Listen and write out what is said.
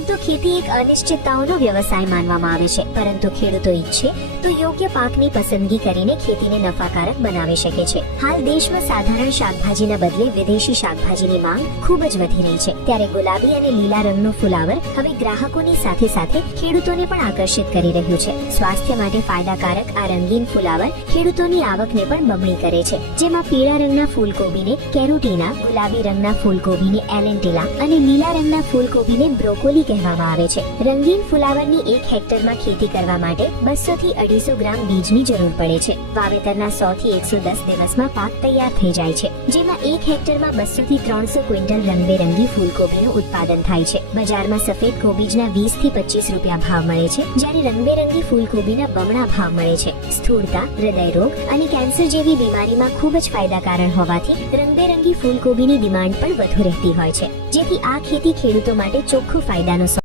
આમ તો ખેતી એક અનિશ્ચિતતાઓનો વ્યવસાય માનવામાં આવે છે, પરંતુ ખેડૂતો ઈચ્છે તો યોગ્ય પાકની પસંદગી કરીને ખેતીને નફાકારક બનાવી શકે છે. હાલ દેશમાં સાધારણ શાકભાજીના બદલે વિદેશી શાકભાજીની માંગ ખૂબ જ વધી રહી છે. ત્યારે ગુલાબી અને લીલા રંગનું ફુલાવર હવે ગ્રાહકોની સાથે સાથે ખેડૂતોને પણ આકર્ષિત કરી રહ્યું છે. સ્વાસ્થ્ય માટે ફાયદાકારક આ રંગીન ફુલાવર ખેડૂતોની આવકને પણ બમણી કરે છે. જેમાં પીળા રંગના ફૂલકોબીને કેરુટીના, ગુલાબી રંગના ફૂલકોબીને એલેન્ટિલા અને લીલા રંગના ફૂલકોબીને બ્રોકોલી કહેવામાં આવે છે. રંગીન ફુલાવરની 1 હેક્ટરમાં ખેતી કરવા માટે 200 થી 250 ગ્રામ બીજની જરૂર પડે છે. વાવેતરના 100 થી 110 દિવસમાં પાક તૈયાર થઈ જાય છે, જેમાં 1 હેક્ટરમાં 200 થી 300 ક્વિન્ટલ રંગબેરંગી ફૂલકોબીનું ઉત્પાદન થાય છે. બજારમાં સફેદ કોબીજના 20 થી 25 રૂપિયા ભાવ મળે છે, જ્યારે રંગબેરંગી ફૂલકોબીના બમણા ભાવ મળે છે. સ્થૂળતા, હૃદયરોગ અને કેન્સર જેવી બીમારીમાં ખૂબ જ ફાયદાકારક હોવાથી રંગબેરંગી ફૂલકોબીની ડિમાન્ડ પણ વધુ રહેતી હોય છે, જેથી આ ખેતી ખેડૂતો માટે ચોખ્ખો ફાયદાનો